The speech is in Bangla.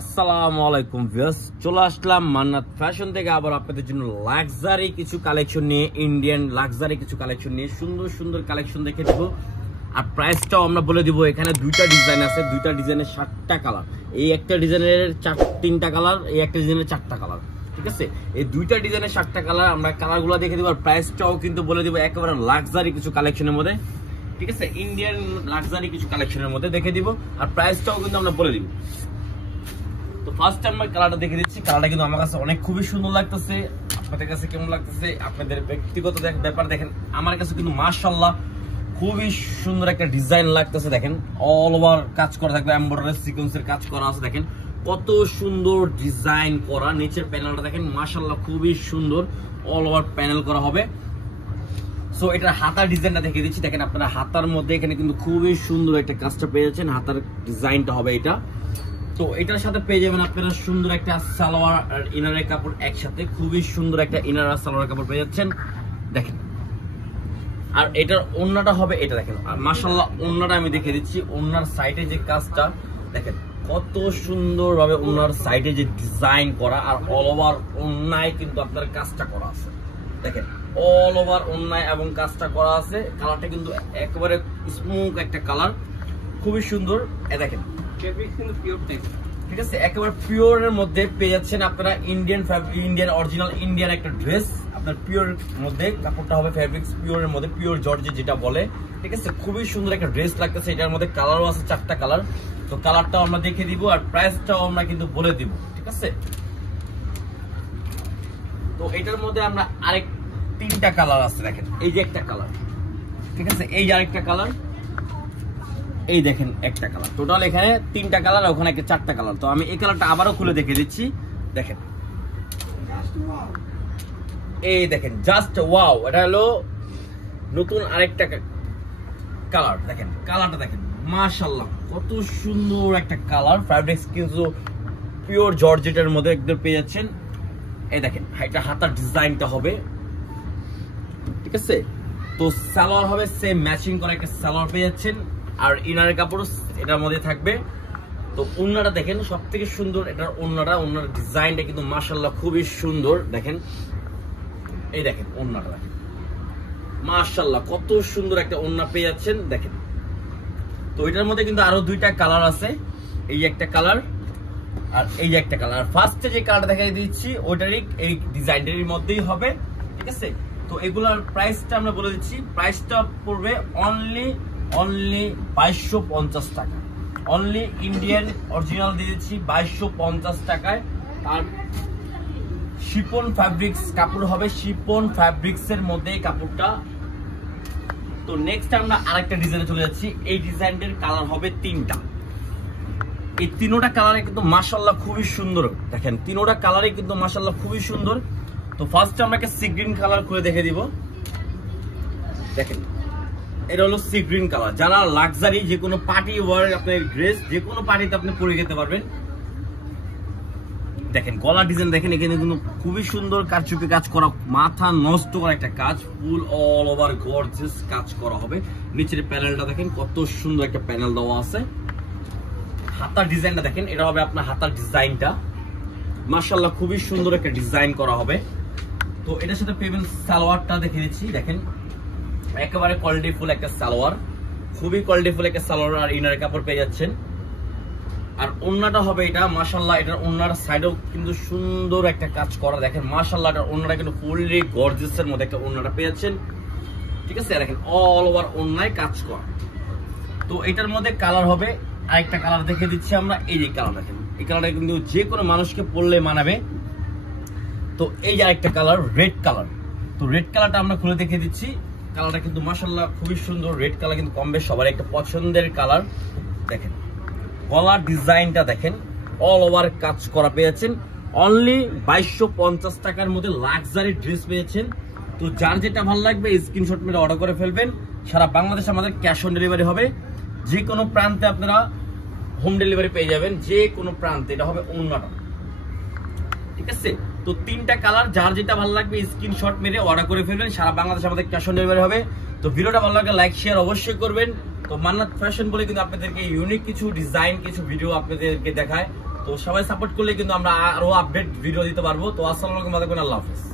আসসালামু আলাইকুম ভিউয়ার্স, চলে আসলাম মান্নাত ফ্যাশন থেকে আবার আপনাদের জন্য লাক্সারি কিছু কালেকশন নিয়ে, ইন্ডিয়ান লাক্সারি কিছু কালেকশন নিয়ে সুন্দর সুন্দর কালেকশন দেখে দিব। আর প্রাইসটাও আমরা বলে দিব। এখানে দুইটা ডিজাইন আছে, দুইটা ডিজাইনের 7টা কালার। এই একটা ডিজাইনের 3টা কালার, এই একটা ডিজাইনের 4টা কালার। ঠিক আছে, এই দুইটা ডিজাইনের 7টা কালার আমরা কালারগুলো দেখে দিব। আর প্রাইসটাও কিন্তু বলে দিব একেবারে লাক্সারি কিছু কালেকশনের মধ্যে। ঠিক আছে, ইন্ডিয়ান লাক্সারি কিছু কালেকশনের মধ্যে দেখে দিব। আর প্রাইসটাও কিন্তু আমরা বলে দিব। তো ফার্স্ট আমরা কালারটা দেখে দিচ্ছি। কালারটা কিন্তু আমার কাছে অনেক খুবই সুন্দর লাগতেছে। আপনাদের কাছে কেমন লাগতেছে আপনাদের ব্যক্তিগত ব্যাপার। দেখেন আমার কাছে কিন্তু মাশাআল্লাহ খুবই সুন্দর একটা ডিজাইন লাগতেছে। দেখেন অল ওভার কাজ করা থাকবে, এমব্রয়ডারি সিকোয়েন্সের কাজ করা আছে। দেখেন কত সুন্দর ডিজাইন করা। নিচের প্যানেলটা দেখেন মাশাআল্লাহ খুবই সুন্দর, অল ওভার প্যানেল করা হবে। সো এটার হাতার ডিজাইনটা দেখে দিচ্ছি। দেখেন আপনারা হাতার মধ্যে এখানে কিন্তু খুবই সুন্দর একটা কাজটা পেয়ে যাচ্ছেন। হাতার ডিজাইনটা হবে এটা। তো এটার সাথে পেয়ে যাবেন আপনারা সুন্দর একটা সালোয়ার আর ইনারের কাপড় একসাথে। খুবই সুন্দর একটা ইনার আর সালোয়ার কাপড় পেয়ে যাচ্ছেন। দেখেন আর এটার ওড়নাটা হবে এটা। দেখেন আর মাশাআল্লাহ ওড়নাটা আমি দেখে দিচ্ছি। ওড়নার সাইডে যে কাজটা দেখেন কত সুন্দর ভাবে ওড়নার সাইডে যে ডিজাইন করা, আর অল ওভার ওড়নায় কিন্তু আপনার কাজটা করা আছে। দেখেন অল ওভার ওড়নায় এবং কাজটা করা আছে। কালারটা কিন্তু একেবারে স্মুথ একটা কালার, খুবই সুন্দর। দেখেন ঠিক আছে, একেবারে পিওরের মধ্যে পেয়ে যাচ্ছেন আপনারা ইন্ডিয়ান অরিজিনাল ইন্ডিয়ান একটা ড্রেস। আপনার পিওর মধ্যে কাপড়টা হবে ফেব্রিক্স পিওরের মধ্যে, পিওর জর্জেট যেটা বলে। ঠিক আছে, খুবই সুন্দর একটা ড্রেস লাগতেছে। এটার মধ্যে কালারও আছে 4টা কালার। তো কালারটাও আমরা দেখে দিব আর প্রাইসটাও আমরা কিন্তু বলে দিব। ঠিক আছে, তো এটার মধ্যে আমরা আরেক 3টা কালার আছে। দেখেন এই যে একটা কালার, ঠিক আছে, এই যে আরেকটা কালার, এই দেখেন একটা কালার। টোটাল এখানে 3টা কালার, ওখানে একটা 4টা কালার। তো আমি এই কালারটা আবারও খুলে দেখে দিচ্ছি। দেখেন এই দেখেন জাস্ট ওয়াও, এটা হলো নতুন আরেকটা কালার। দেখেন কালারটা দেখেন মাশাআল্লাহ কত সুন্দর একটা কালার। ফ্যাব্রিক্স কিন্তু পিওর জর্জেটের মধ্যে একদম পেয়ে যাচ্ছেন। এই দেখেন এটা হাতার ডিজাইনটা হবে। ঠিক আছে, তো সালোয়ার হবে সেম ম্যাচিং করা একটা সালোয়ার পেয়ে যাচ্ছেন। আর ইনারের কাপড় এটার মধ্যে থাকবে। তো ওড়নাটা দেখেন সব থেকে সুন্দর। এটার ওড়নার ডিজাইনটা কিন্তু মাশাআল্লাহ খুবই সুন্দর। দেখেন এই দেখেন ওড়নাটা দেখেন মাশাআল্লাহ কত সুন্দর একটা ওড়না পেয়ে যাচ্ছেন। দেখেন তো এটার মধ্যে কিন্তু আরো 2টা কালার আছে। এই একটা কালার আর এই যে একটা কালার। ফার্স্টে যে কালারটা দেখাই দিচ্ছি ওইটারই এই ডিজাইনটারই মধ্যেই হবে। ঠিক আছে, তো এগুলার প্রাইসটা আমরা বলে দিচ্ছি। প্রাইসটা পড়বে অনলি 2250 টাকা। অনলি ইন্ডিয়ান অরিজিনাল দিয়ে দিচ্ছি 2250 টাকায়। আর শিপন ফ্যাব্রিক্স কাপড় হবে, শিপন ফ্যাব্রিক্স এর মধ্যে কাপড়টা। তো নেক্সট আমরা আরেকটা ডিজাইনে চলে যাচ্ছি। এই ডিজাইনের কালার হবে 3টা। এই 3টা কালারে কিন্তু মাশাআল্লাহ খুবই সুন্দর। দেখেন 3টা কালারে কিন্তু মাশাআল্লাহ খুবই সুন্দর। তো ফার্স্ট আমরা একটা সি গ্রিন কালার খুলে দেখে দিব। দেখেন এটা হলো সি গ্রিন কালার। যারা লাক্সারি যে কোনো পার্টি ওয়ার আপনার ড্রেস যে কোনো পার্টিতে আপনি পরে যেতে পারবেন। দেখেন গলা ডিজাইন দেখেন, এখানে কিন্তু খুবই সুন্দর কারচুপি কাজ করা, মাথা নষ্ট করা একটা কাজ। ফুল অল ওভার গর্জিয়াস কাজ করা হবে। নিচের প্যানেলটা দেখেন কত সুন্দর একটা প্যানেল দেওয়া আছে। হাতার ডিজাইনটা দেখেন, এটা হবে আপনার হাতার ডিজাইনটা মাশাআল্লাহ খুবই সুন্দর একটা ডিজাইন করা হবে। তো এটার সাথে পেবেন সালোয়ারটা দেখে দিচ্ছি। দেখেন একেবারে কোয়ালিটিফুল একটা সালোয়ার, খুবই কোয়ালিটিফুল একটা সালোয়ার। আর ইনার কাপড় পেয়ে যাচ্ছেন। আর ওড়নাটা হবে এটা মাশাআল্লাহ। এটার ওড়নার সাইডেও কিন্তু সুন্দর একটা কাজ করা। দেখেন মাশাআল্লাহ এটার ওড়নাটা কিন্তু ফুললি গর্জিয়াস এর মধ্যে একটা ওড়নাটা পেয়ে যাচ্ছেন। ঠিক আছে, দেখেন অল ওভার ওড়নায় কাজ করা। তো এটার মধ্যে কালার হবে আরেকটা কালার দেখে দিচ্ছি আমরা। এই যে কালার দেখেন, এই কালারটা কিন্তু যে কোনো মানুষকে পরলে মানাবে। তো এই যে আরেকটা কালার রেড কালার। তো রেড কালারটা আমরা খুলে দেখে দিচ্ছি। কালারটা কিন্তু মাশাআল্লাহ খুবই সুন্দর। রেড কালার কিন্তু কম বেশ সবার একটা পছন্দের কালার। দেখেন গলার ডিজাইনটা দেখেন অল ওভার কাজ করা পেয়েছেন। অনলি 2250 টাকার মধ্যে লাক্সারি ড্রেস পেয়েছেন। তো যার যেটা ভালো লাগবে স্ক্রিনশট মেরে অর্ডার করে ফেলবেন। সারা বাংলাদেশে আমাদের ক্যাশ অন ডেলিভারি হবে। যে কোনো প্রান্তে আপনারা হোম ডেলিভারি পেয়ে যাবেন, যে কোনো প্রান্তে। এটা হবে ওড়নাটা। ঠিক আছে, তো 3টা কালার, যার যেটা ভালো লাগবে স্ক্রিনশট মেরে অর্ডার করে ফেলবেন। সারা বাংলাদেশে আমাদের ক্যাশ অন ডেলিভারি হবে। তো ভিডিওটা ভালো লাগলে লাইক শেয়ার অবশ্যই করবেন। তো মান্নাত ফ্যাশন বলে কিন্তু আপনাদেরকে ইউনিক কিছু ডিজাইন কিছু ভিডিও আপনাদেরকে দেখায়। তো সবাই সাপোর্ট করলে কিন্তু আমরা আরো আপডেট ভিডিও দিতে পারবো। তো আসসালামু আলাইকুম, আল্লাহ হাফেজ।